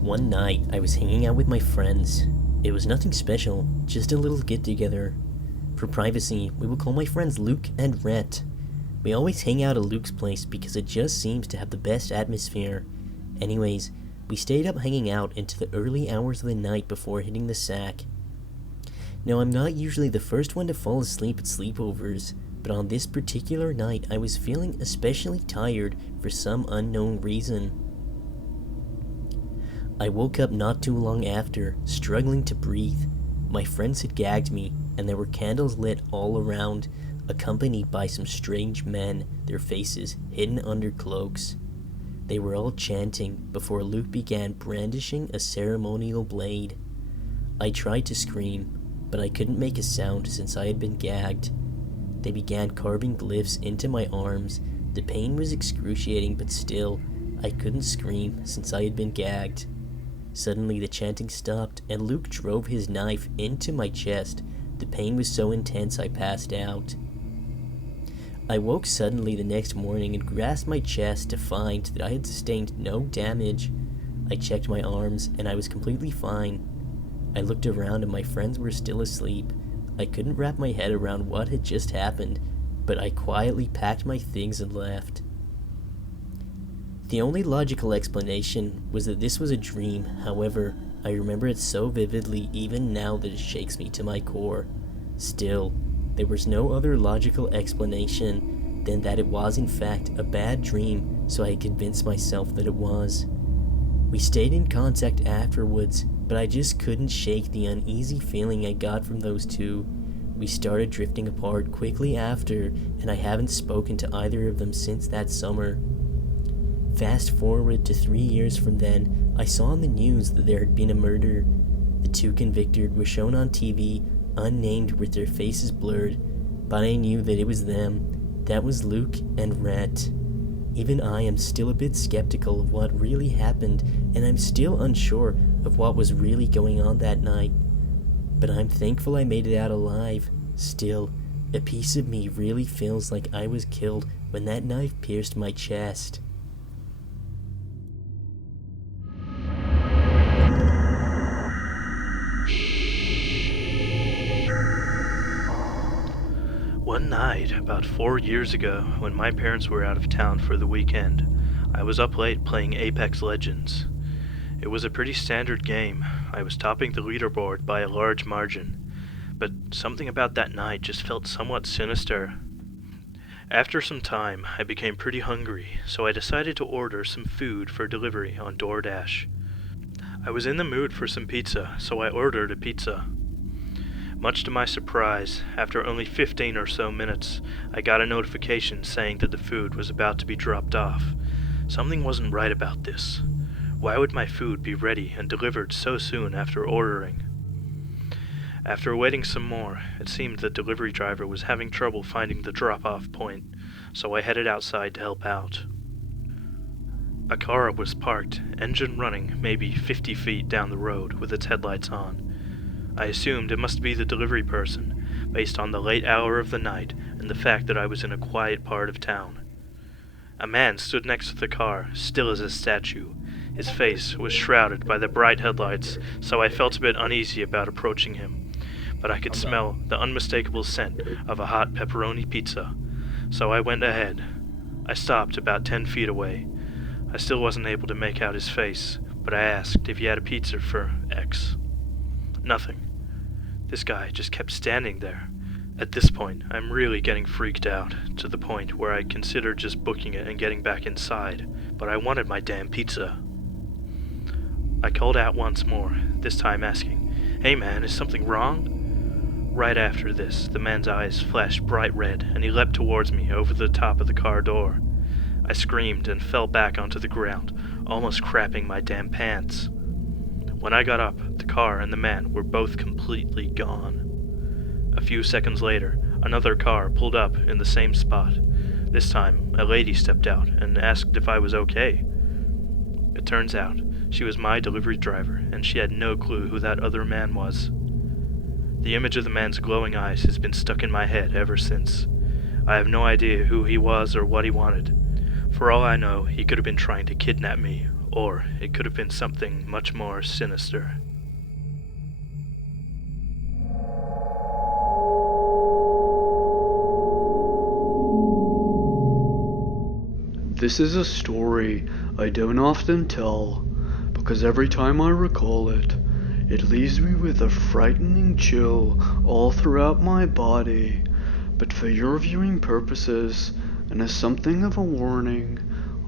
One night, I was hanging out with my friends. It was nothing special, just a little get together. For privacy, we will call my friends Luke and Rhett. We always hang out at Luke's place because it just seems to have the best atmosphere. Anyways, we stayed up hanging out into the early hours of the night before hitting the sack. Now, I'm not usually the first one to fall asleep at sleepovers, but on this particular night, I was feeling especially tired for some unknown reason. I woke up not too long after, struggling to breathe. My friends had gagged me, and there were candles lit all around, accompanied by some strange men, their faces hidden under cloaks. They were all chanting before Luke began brandishing a ceremonial blade. I tried to scream, but I couldn't make a sound since I had been gagged. They began carving glyphs into my arms. The pain was excruciating, but still, I couldn't scream since I had been gagged. Suddenly the chanting stopped, and Luke drove his knife into my chest. The pain was so intense I passed out. I woke suddenly the next morning and grasped my chest to find that I had sustained no damage. I checked my arms, and I was completely fine. I looked around and my friends were still asleep. I couldn't wrap my head around what had just happened, but I quietly packed my things and left. The only logical explanation was that this was a dream. However, I remember it so vividly even now that it shakes me to my core. Still, there was no other logical explanation than that it was in fact a bad dream, so I had convinced myself that it was. We stayed in contact afterwards, but I just couldn't shake the uneasy feeling I got from those two. We started drifting apart quickly after, and I haven't spoken to either of them since that summer. Fast forward to 3 years from then, I saw on the news that there had been a murder. The two convicted were shown on TV, unnamed with their faces blurred, but I knew that it was them. That was Luke and Rhett. Even I am still a bit skeptical of what really happened, and I'm still unsure of what was really going on that night. But I'm thankful I made it out alive. Still, a piece of me really feels like I was killed when that knife pierced my chest. One night, about 4 years ago, when my parents were out of town for the weekend, I was up late playing Apex Legends. It was a pretty standard game. I was topping the leaderboard by a large margin, but something about that night just felt somewhat sinister. After some time, I became pretty hungry, so I decided to order some food for delivery on DoorDash. I was in the mood for some pizza, so I ordered a pizza. Much to my surprise, after only 15 or so minutes, I got a notification saying that the food was about to be dropped off. Something wasn't right about this. Why would my food be ready and delivered so soon after ordering? After waiting some more, it seemed the delivery driver was having trouble finding the drop-off point, so I headed outside to help out. A car was parked, engine running, maybe 50 feet down the road with its headlights on. I assumed it must be the delivery person, based on the late hour of the night and the fact that I was in a quiet part of town. A man stood next to the car, still as a statue. His face was shrouded by the bright headlights, so I felt a bit uneasy about approaching him, but I could smell the unmistakable scent of a hot pepperoni pizza, so I went ahead. I stopped about 10 feet away. I still wasn't able to make out his face, but I asked if he had a pizza for X. Nothing. This guy just kept standing there. At this point, I'm really getting freaked out, to the point where I considered just booking it and getting back inside, but I wanted my damn pizza. I called out once more, this time asking, "Hey man, is something wrong?" Right after this, the man's eyes flashed bright red, and he leapt towards me over the top of the car door. I screamed and fell back onto the ground, almost crapping my damn pants. When I got up, the car and the man were both completely gone. A few seconds later, another car pulled up in the same spot. This time, a lady stepped out and asked if I was okay. It turns out, she was my delivery driver, and she had no clue who that other man was. The image of the man's glowing eyes has been stuck in my head ever since. I have no idea who he was or what he wanted. For all I know, he could have been trying to kidnap me, Or it could have been something much more sinister. This is a story I don't often tell, because every time I recall it, it leaves me with a frightening chill all throughout my body. But for your viewing purposes, and as something of a warning,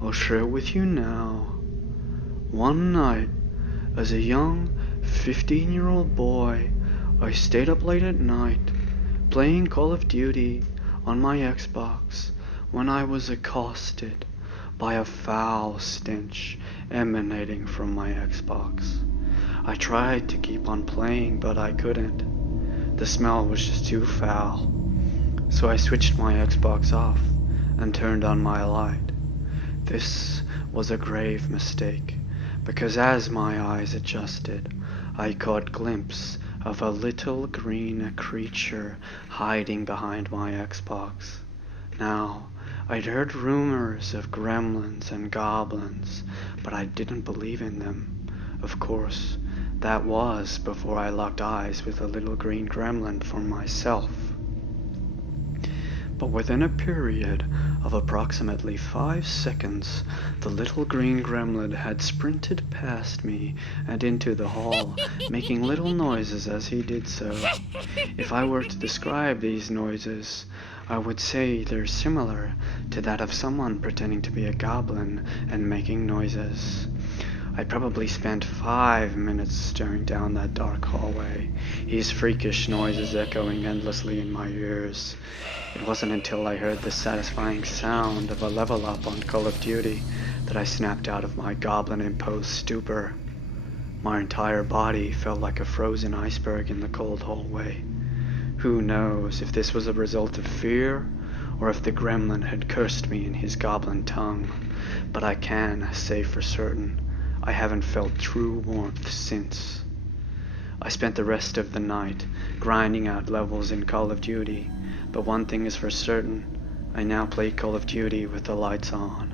I'll share it with you now. One night, as a young 15-year-old boy, I stayed up late at night, playing Call of Duty on my Xbox, when I was accosted by a foul stench emanating from my Xbox. I tried to keep on playing, but I couldn't. The smell was just too foul. So I switched my Xbox off and turned on my light. This was a grave mistake, because as my eyes adjusted, I caught a glimpse of a little green creature hiding behind my Xbox. Now, I'd heard rumors of gremlins and goblins, but I didn't believe in them. Of course, that was before I locked eyes with a little green gremlin for myself. But within a period of approximately 5 seconds, the little green gremlin had sprinted past me and into the hall, making little noises as he did so. If I were to describe these noises, I would say they're similar to that of someone pretending to be a goblin and making noises. I probably spent 5 minutes staring down that dark hallway, his freakish noises echoing endlessly in my ears. It wasn't until I heard the satisfying sound of a level up on Call of Duty that I snapped out of my goblin-imposed stupor. My entire body felt like a frozen iceberg in the cold hallway. Who knows if this was a result of fear, or if the gremlin had cursed me in his goblin tongue, but I can say for certain I haven't felt true warmth since. I spent the rest of the night grinding out levels in Call of Duty, but one thing is for certain, I now play Call of Duty with the lights on.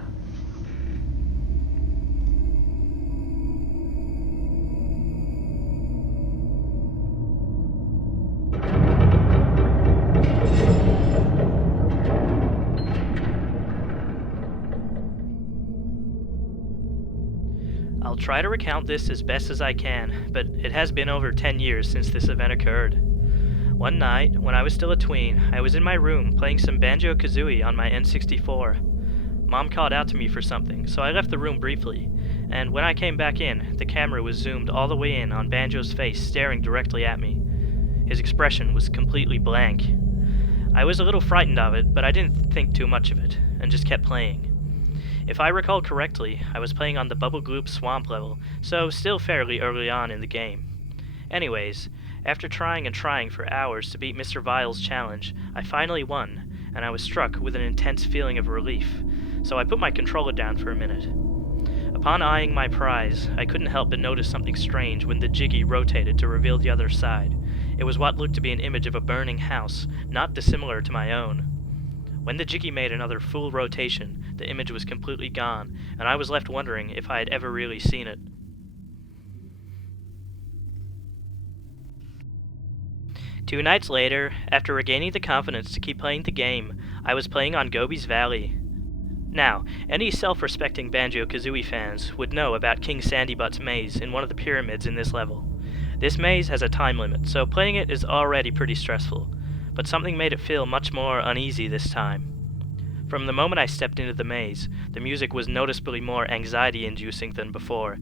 I'll try to recount this as best as I can, but it has been over 10 years since this event occurred. One night, when I was still a tween, I was in my room playing some Banjo-Kazooie on my N64. Mom called out to me for something, so I left the room briefly, and when I came back in, the camera was zoomed all the way in on Banjo's face staring directly at me. His expression was completely blank. I was a little frightened of it, but I didn't think too much of it, and just kept playing. If I recall correctly, I was playing on the Bubble Gloop Swamp level, so still fairly early on in the game. Anyways, after trying and trying for hours to beat Mr. Vile's challenge, I finally won, and I was struck with an intense feeling of relief, so I put my controller down for a minute. Upon eyeing my prize, I couldn't help but notice something strange when the Jiggy rotated to reveal the other side. It was what looked to be an image of a burning house, not dissimilar to my own. When the Jiggy made another full rotation, the image was completely gone, and I was left wondering if I had ever really seen it. 2 nights later, after regaining the confidence to keep playing the game, I was playing on Gobi's Valley. Now, any self-respecting Banjo-Kazooie fans would know about King Sandybutt's maze in one of the pyramids in this level. This maze has a time limit, so playing it is already pretty stressful, but something made it feel much more uneasy this time. From the moment I stepped into the maze, the music was noticeably more anxiety-inducing than before,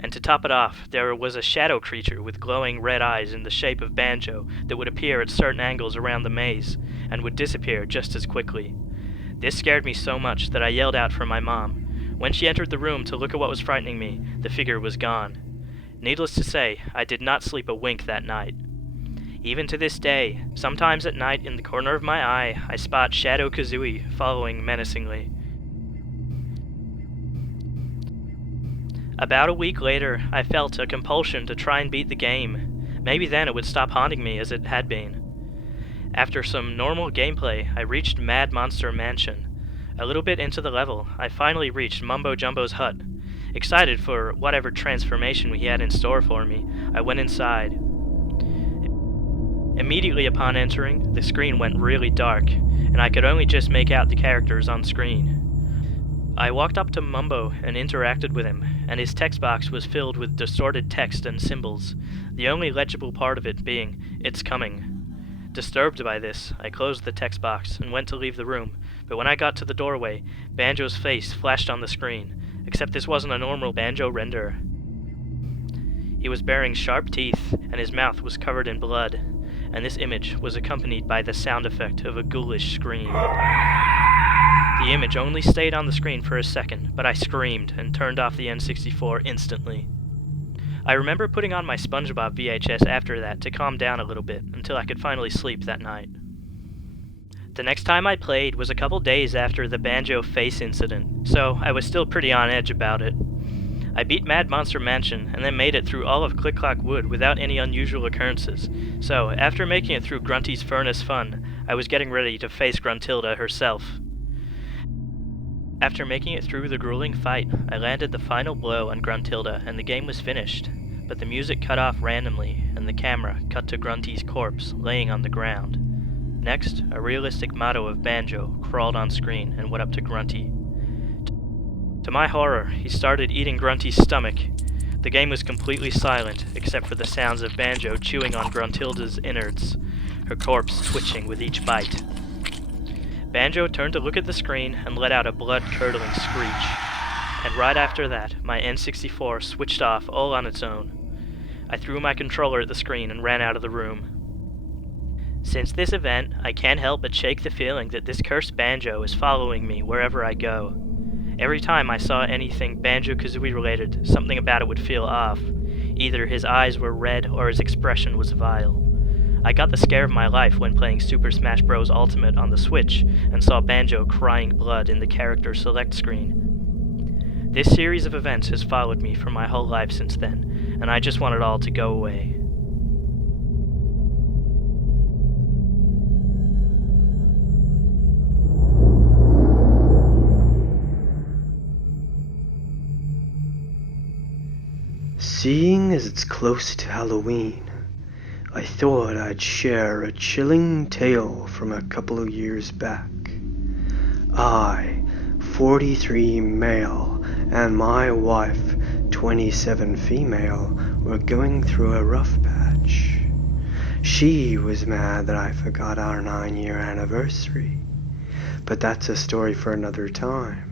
and to top it off, there was a shadow creature with glowing red eyes in the shape of Banjo that would appear at certain angles around the maze, and would disappear just as quickly. This scared me so much that I yelled out for my mom. When she entered the room to look at what was frightening me, the figure was gone. Needless to say, I did not sleep a wink that night. Even to this day, sometimes at night in the corner of my eye, I spot Shadow Kazooie following menacingly. About a week later, I felt a compulsion to try and beat the game. Maybe then it would stop haunting me as it had been. After some normal gameplay, I reached Mad Monster Mansion. A little bit into the level, I finally reached Mumbo Jumbo's hut. Excited for whatever transformation he had in store for me, I went inside. Immediately upon entering, the screen went really dark, and I could only just make out the characters on screen. I walked up to Mumbo and interacted with him, and his text box was filled with distorted text and symbols, the only legible part of it being, "It's coming." Disturbed by this, I closed the text box and went to leave the room, but when I got to the doorway, Banjo's face flashed on the screen, except this wasn't a normal Banjo render. He was bearing sharp teeth, and his mouth was covered in blood, and this image was accompanied by the sound effect of a ghoulish scream. The image only stayed on the screen for a second, but I screamed and turned off the N64 instantly. I remember putting on my SpongeBob VHS after that to calm down a little bit until I could finally sleep that night. The next time I played was a couple days after the Banjo face incident, so I was still pretty on edge about it. I beat Mad Monster Mansion and then made it through all of Click Clock Wood without any unusual occurrences, so after making it through Grunty's Furnace Fun, I was getting ready to face Gruntilda herself. After making it through the grueling fight, I landed the final blow on Gruntilda and the game was finished, but the music cut off randomly and the camera cut to Grunty's corpse laying on the ground. Next, a realistic motto of Banjo crawled on screen and went up to Grunty. To my horror, he started eating Grunty's stomach. The game was completely silent, except for the sounds of Banjo chewing on Gruntilda's innards, her corpse twitching with each bite. Banjo turned to look at the screen and let out a blood-curdling screech, and right after that, my N64 switched off all on its own. I threw my controller at the screen and ran out of the room. Since this event, I can't help but shake the feeling that this cursed Banjo is following me wherever I go. Every time I saw anything Banjo-Kazooie related, something about it would feel off. Either his eyes were red or his expression was vile. I got the scare of my life when playing Super Smash Bros. Ultimate on the Switch and saw Banjo crying blood in the character select screen. This series of events has followed me for my whole life since then, and I just want it all to go away. Seeing as it's close to Halloween, I thought I'd share a chilling tale from a couple of years back. I, 43 male, and my wife, 27 female, were going through a rough patch. She was mad that I forgot our 9-year anniversary, but that's a story for another time.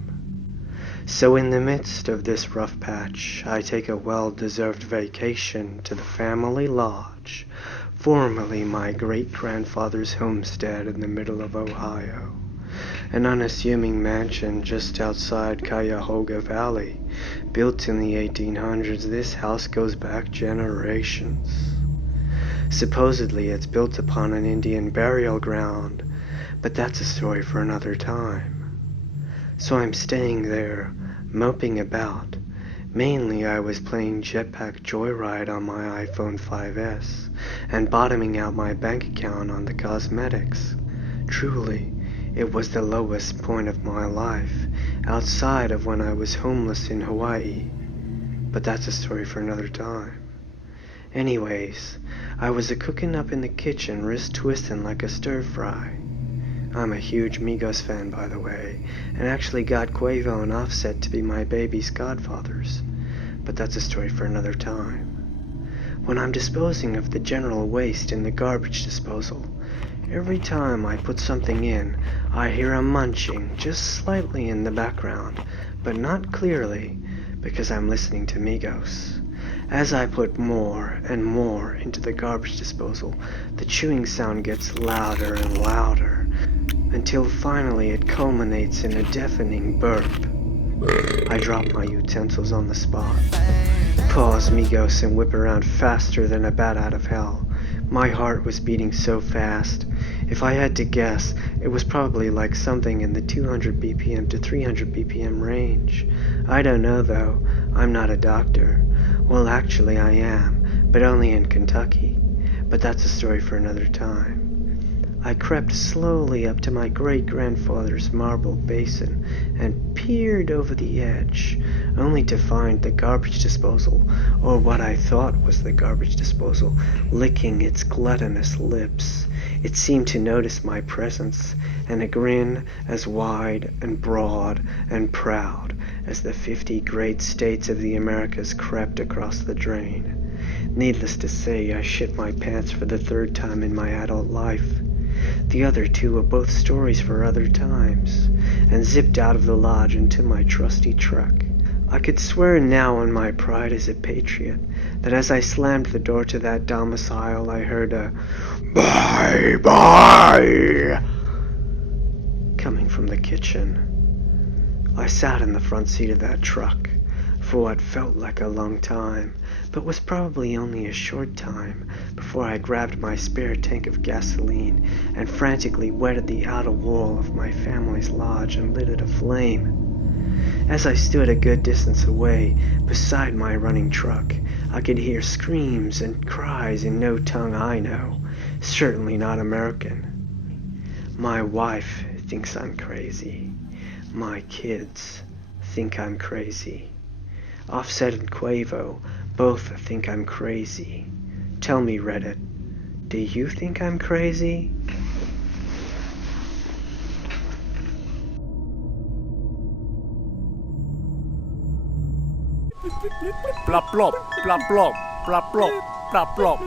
So in the midst of this rough patch, I take a well-deserved vacation to the family lodge, formerly my great-grandfather's homestead in the middle of Ohio, an unassuming mansion just outside Cuyahoga Valley. Built in the 1800s, this house goes back generations. Supposedly it's built upon an Indian burial ground, but that's a story for another time. So I'm staying there, moping about. Mainly I was playing Jetpack Joyride on my iPhone 5S, and bottoming out my bank account on the cosmetics. Truly, it was the lowest point of my life, outside of when I was homeless in Hawaii. But that's a story for another time. Anyways, I was a-cooking up in the kitchen, wrist twisting like a stir-fry. I'm a huge Migos fan, by the way, and actually got Quavo and Offset to be my baby's godfathers. But that's a story for another time. When I'm disposing of the general waste in the garbage disposal, every time I put something in, I hear a munching just slightly in the background, but not clearly, because I'm listening to Migos. As I put more and more into the garbage disposal, the chewing sound gets louder and louder, until finally it culminates in a deafening burp. I drop my utensils on the spot. Pause Migos and whip around faster than a bat out of hell. My heart was beating so fast. If I had to guess, it was probably like something in the 200 BPM to 300 BPM range. I don't know though, I'm not a doctor. Well, actually I am, but only in Kentucky. But that's a story for another time. I crept slowly up to my great-grandfather's marble basin and peered over the edge, only to find the garbage disposal, or what I thought was the garbage disposal, licking its gluttonous lips. It seemed to notice my presence, and a grin as wide and broad and proud as the 50 great states of the Americas crept across the drain. Needless to say, I shit my pants for the 3rd time in my adult life. The other 2 were both stories for other times, and zipped out of the lodge into my trusty truck. I could swear now on my pride as a patriot that as I slammed the door to that domicile, I heard a "Bye-bye" coming from the kitchen. I sat in the front seat of that truck for what felt like a long time, but was probably only a short time, before I grabbed my spare tank of gasoline and frantically wetted the outer wall of my family's lodge and lit it aflame. As I stood a good distance away, beside my running truck, I could hear screams and cries in no tongue I know, certainly not American. My wife thinks I'm crazy. My kids think I'm crazy. Offset and Quavo both think I'm crazy. Tell me, Reddit, do you think I'm crazy? Plop plop, plop plop, plop plop, plop plop.